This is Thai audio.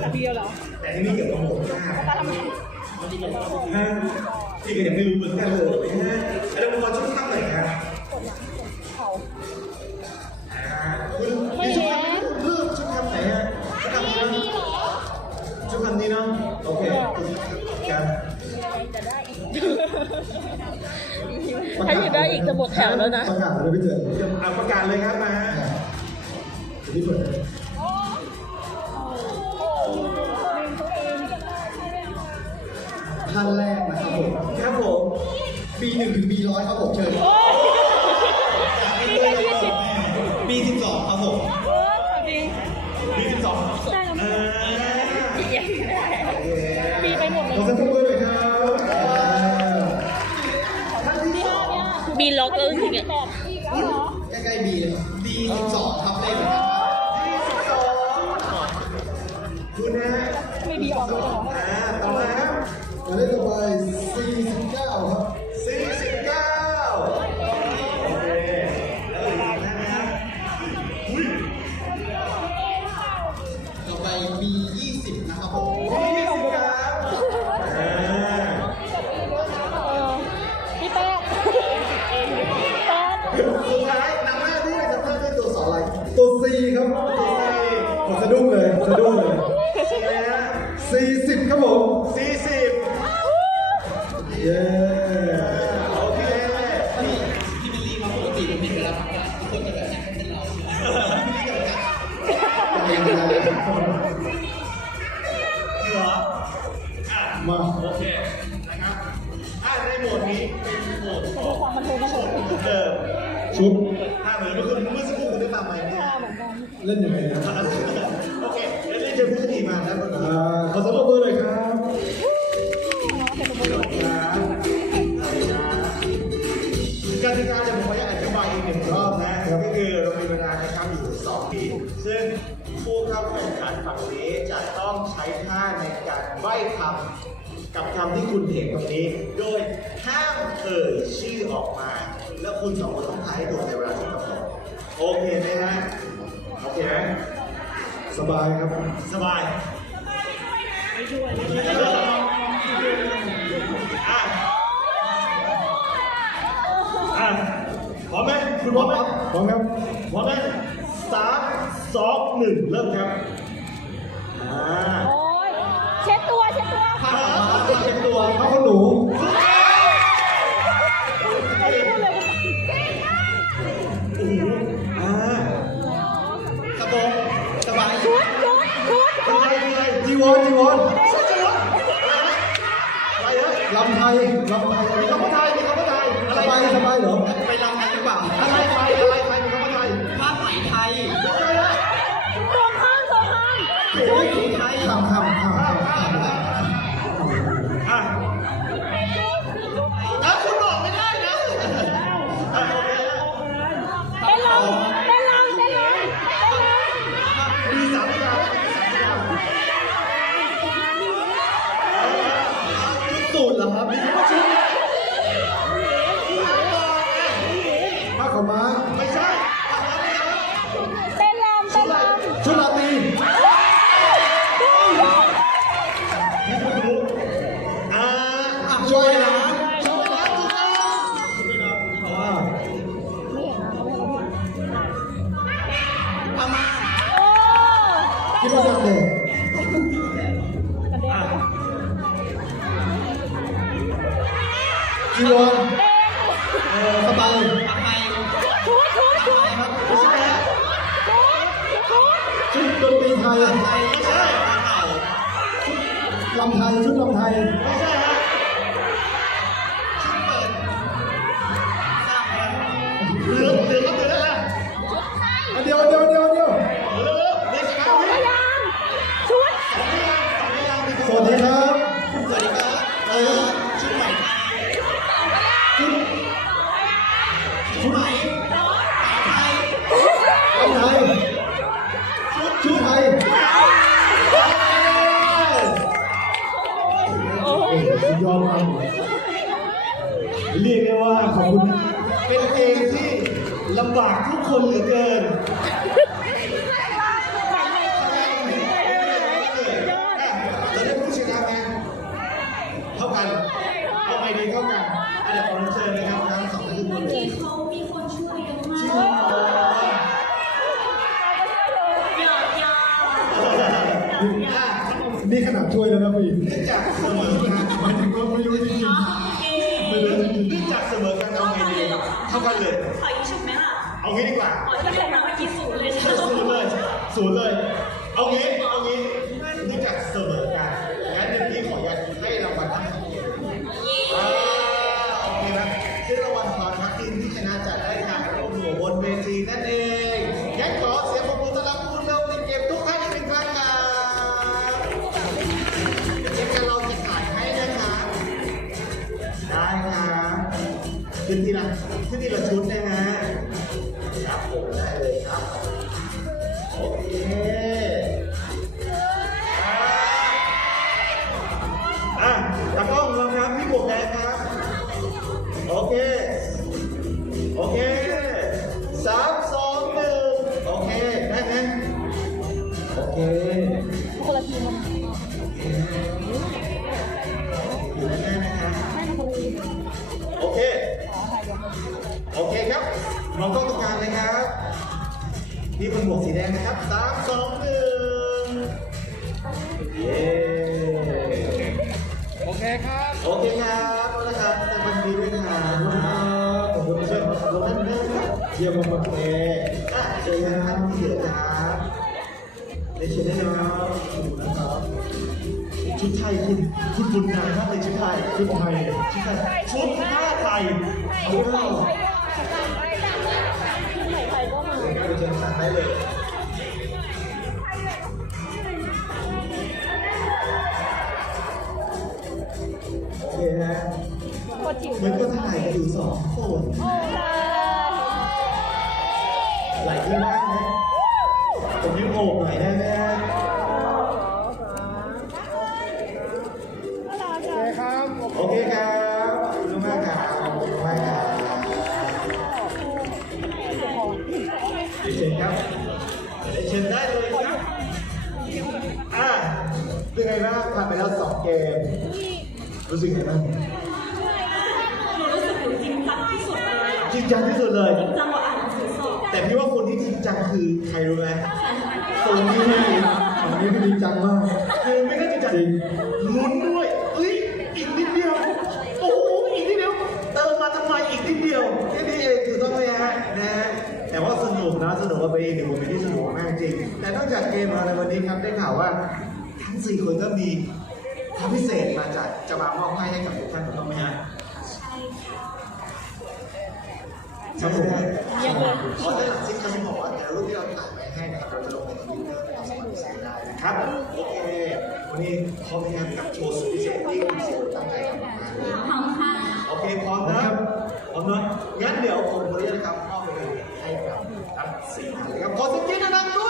แต่เดียวเหรอแต่ที่นี่เกี่ยวกับโหมากป้าทำไมพี่ก็ยังไม่รู้เหมือนกันเลยนะฮะแล้วคุณพอชุดข้างไหนครับเขาอ่าคุณมีชุดข้างเลือกชุดข้างไหนฮะชุดข้างนี้เนาะชุดข้างนี้นะโอเคครับถ้าอยู่ได้อีกจะหมดแถวแล้วนะ ประกาศเลยพี่เจอาประกาศเลยครับมาที่เปิด ท่านแรกนะครับผมครับผม B1 ถึง B100 ครับผมเชิญนี่แค่ยี่สิบ B12 ครับผม จริงมีสิบสองได้แล้วอ่าปีไปหมดเลขอยเสียงปรบมือหน่อยครับอ่าบีล็อกเออจริงอะใกล้ๆ B เลยครับ B12 ครับเลขเหมือนกันครับคุณนะฮะไม่บีออกเลยเหรอ อ่าต่อมาครับหมายเลขต่ ตัว C ครับตัวสี่ผมสะดุ้งเลยสะดุ้งเลยสี่นะฮะ40ครับผม เล่นยังไงนะโอเคแล้วนี่จะพูดดีมาแล้วคนนี้อ่าขอสักปรบมือหน่อยครับกติกาจะผมขออธิบายอีกหนึ่งรอบนะก็คือเรามีเวลานะครับอยู่สองปีซึ่งผู้เข้าแข่งขันฝั่งนี้จะต้องใช้ท่าในการใบ้คำกับคำที่คุณเห็นตรงนี้ โดยห้ามเอ่ยชื่อออกมา แล้วคุณสองคนต้องทายให้ถูกในเวลาที่กำหนดโอเคไหมฮะ โอเคไหมสบายครับสบายอะอะพร้อมไหมคุณพร้อมไหมพร้อมครับพร้อมไหมสามสองหนึ่งเริ่มครับอ่าโอ้ยเช็ดตัวเช็ดตัว ผ้าเช็ดตัวผ้าขนหนู ลำไทยลำไทยมีคำว่าไทยมีคำว่าไทยสอะไรบายสบายเหรอไปรำไทยหรือเปล่าอะไรไทยอะไรำไทยชุดลำไทย นี่ขนาดช่วยแล้วนะพี่เนื่องจากเสมอกันหมายถึงว่าไม่รู้จริงเอๆไม่รู้จริงเนื่องจากเสมอกันเอาไงดีเท่ากันเลย ขออีกชุดไหมล่ะ เอางี้ดีกว่าขอที่เป็นมาเมื่อกี้ศูนย์เลยใช่ไหมศูนย์เลยศูนย์เลย เอางี้ ขึ้นทีละขึ้นทีละชุดนะฮะครับผมได้เลยครับโอเคอะตากล้องลองครับพี่บวกแดงครับ โอเค โอเค มองกล้องตรงกลางเลยครับ นี่เป็นหมวกสีแดงนะครับสามสองหนึ่งเย้โอเคครับ โอเคครับเอาละครับแสดงความยินดีด้วยนะครับขอบคุณเชิญขอบคุณท่านด้วยครับเยี่ยมมากโอเคอะเชิญท่านที่เหลือครับได้เชิญได้แล้วนะครับชุดไทยคุณคุณบุญนามมากเลยชุดไทยชุดไทยชุดไทยชุดผ้าไทยเอ สั่งได้เลยโอเคฮะคตรจิ๋วมันก็ถ่ายกันอยู่สองคนโอ้ลาไหลขึ้นบ้านนะผมยังโอบหน่อยได้ไหม เดี๋ยวเชิญครับเดี๋ยวเชิญได้เลยครับอะเป็นไงบ้างผ่านไปแล้วสองเกม รู้สึกไงบ้างหนูรู้สึกหนูจริงจังที่สุดเลยจริงจังที่สุดเลย จริงจังกว่าอ่านหนังสือสอบแต่พี่ว่าคนที่จริงจังคือใครรู้ไหมตรงนี้ตรงนี้พี่จริงจังมากคือไม่ได้จริงจังจริงลุ้นด้วยเอ้ยอีกนิดเดียว โอ้โหอีกนิดเดียว เติมมาทำไมอีกนิดเดียวแค่นี้เองถูกต้องไหมฮะนะฮะ แต่ว่าสนุกนะสนุกว่าเป็นอีกหนึ่งโมเมนต์ที่สนุกมากจริง แต่นอกจากเกมเราในวันนี้ครับได้ข่าวว่า ทั้งสี่คนก็มีความพิเศษมาจากจะมามอบให้ให้กับทุกท่านถูกต้องไหมฮะใช่ค่ะใช่ไหมฮะเพราะด้านหลังซิปเขาบอกว่าแต่ละรูปที่เราถ่ายไว้ให้นะครับเราจะลงในทวิตเตอร์เราสามารถใช้ได้นะครับโอเควันนี้พร้อมงานกับโชว์สุดพิเศษที่คุณเสียวตั้งใจทำมาเลยพร้อมค่ะโอเคพร้อมนะพร้อมนะงั้นเดี๋ยวผมขออนุญาตนะครับ มอบ